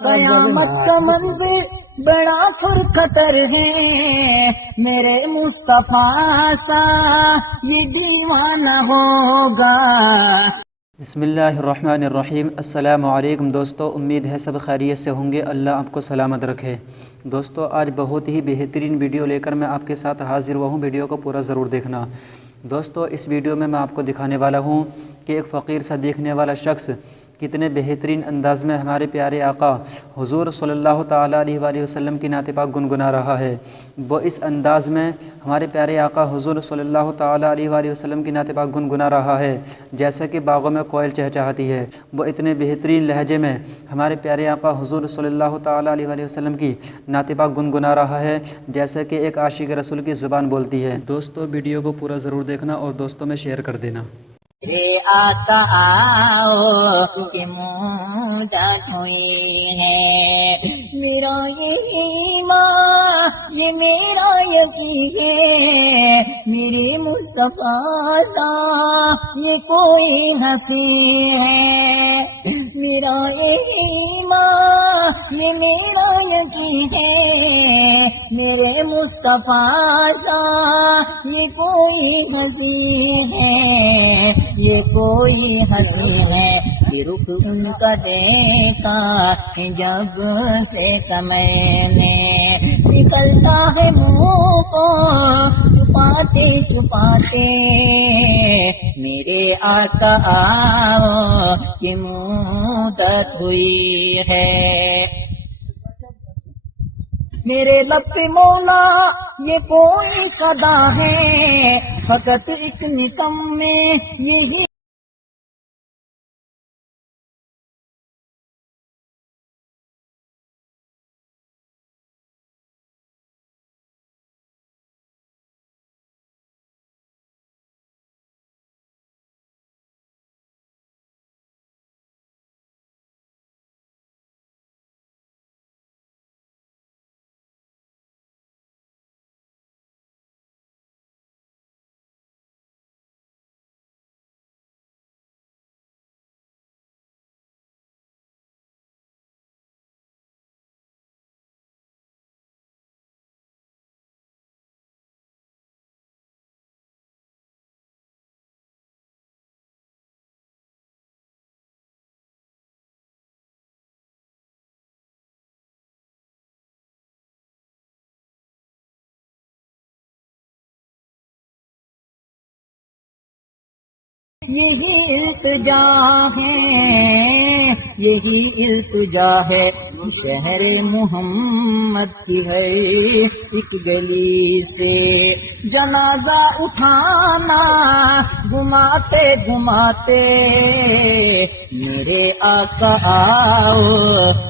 قیامت کا منظر بڑا فرخطر ہے، میرے مصطفیٰ سا یہ دیوانہ ہوگا۔ بسم اللہ الرحمن الرحیم۔ السلام علیکم دوستو، امید ہے سب خیریت سے ہوں گے، اللہ آپ کو سلامت رکھے۔ دوستو آج بہت ہی بہترین ویڈیو لے کر میں آپ کے ساتھ حاضر ہوا ہوں، ویڈیو کو پورا ضرور دیکھنا۔ دوستو اس ویڈیو میں آپ کو دکھانے والا ہوں کہ ایک فقیر سا دیکھنے والا شخص کتنے بہترین انداز میں ہمارے پیارے آقا حضور صلی اللہ تعالیٰ علیہ وآلہ وسلم کی نعت پاک گنگنا رہا ہے۔ وہ اس انداز میں ہمارے پیارے آقا حضور صلی اللہ تعالیٰ علیہ وآلہ وسلم کی نعت پاک گنگنا رہا ہے جیسا کہ باغوں میں کوئل چہچہاتی ہے۔ وہ اتنے بہترین لہجے میں ہمارے پیارے آقا حضور صلی اللہ تعالیٰ علیہ وآلہ وسلم کی نعت پاک گنگنا رہا ہے جیسا کہ ایک عاشق رسول کی زبان بولتی ہے۔ دوستو ویڈیو کو پورا ضرور دیکھنا اور دوستوں میں شیئر کر دینا۔ میرے آقا آؤ کہ مدت ہوئی ہے، میرا یہ ایمان یہ میرا یقین ہے، میرے مصطفیٰ سا یہ کوئی ہنسی ہے، میرا یہ ایمان یہ میرا یقین ہے، میرے مصطفیٰ سا یہ کوئی ہنسی ہے، یہ کوئی ہنسی ہے۔ کہ رخ ان کا دیکھا جب سے میں نے، نکلتا ہے منہ کو چھپاتے چھپاتے، میرے آقا آؤ کہ مدت ہوئی ہے۔ میرے لب پہ مولا یہ کوئی صدا ہے، فقط ایک نکم میں یہی یہی التجا ہے، یہی التجا ہے، شہر محمد کی ہے ایک گلی سے جنازہ اٹھانا گھماتے گھماتے، میرے آقا آؤ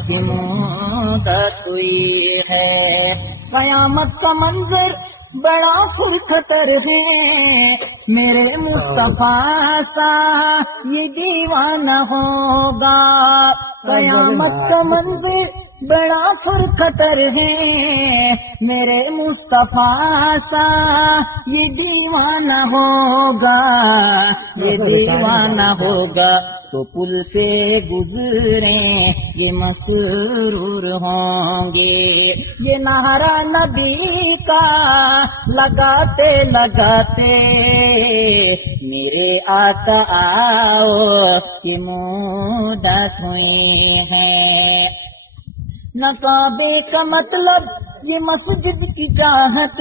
کہ مدت ہوئی ہے۔ قیامت کا منظر بڑا فرخطر ہے، میرے مصطفیٰ سا یہ دیوانہ ہوگا۔ قیامت کا منظر بڑا فرخطر ہے، میرے مصطفیٰ سا یہ دیوانہ ہوگا، یہ دیوانہ ہوگا۔ تو پل پہ گزریں یہ مسرور ہوں گے، یہ نعرہ نبی کا لگاتے لگاتے، میرے آقا آؤ کہ مدت ہوئی ہے۔ نہ کعبے کا مطلب یہ مسجد کی چاہت،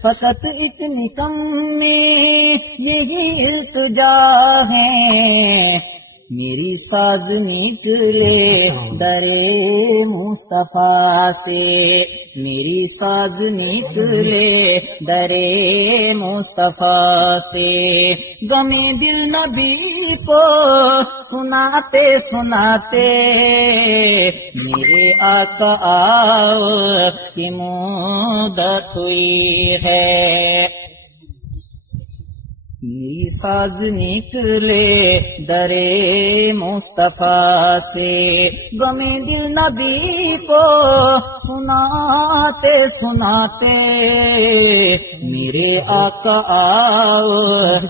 فقط ایک نکم میں یہی التجا ہے، میری ساز نکلے درے مصطفیٰ سے، میری ساز نکلے درے مصطفیٰ سے، غمِ دل نبی کو سناتے سناتے، میرے آقا آؤ کہ مدت ہوئی ہے۔ میری ساز نکلے درے مصطفیٰ سے، غم دل نبی کو سناتے سناتے، میرے آقا آؤ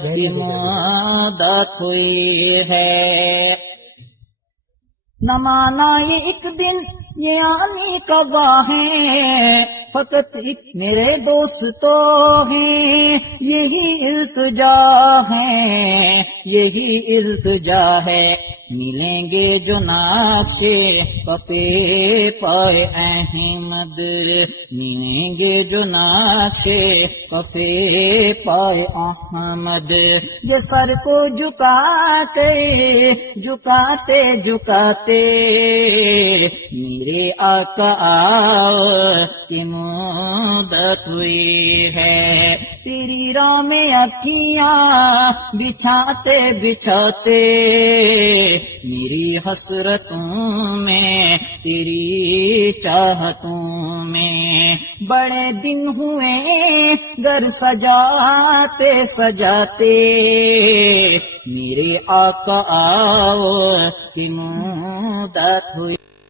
کہ مدت ہوئی ہے۔ نہ مانا یہ ایک دن یہ آنے کا ہے، فقط ایک میرے دوستو ہیں، یہی التجا ہے، یہی التجا ہے۔ ملیں گے جو نقشے پپے پائے احمد، ملیں گے جو نقشے پپے پائے احمد، یہ سر کو جھکاتے جھکاتے جھکاتے میرے آقا کی مدت ہوئی ہے۔ تیری راہ میں اکھیاں بچھاتے بچھاتے میری حسرتوں میں تیری چاہتوں میں بڑے دن ہوئے، گھر سجاتے سجاتے میرے آقا کی مدت ہوئی۔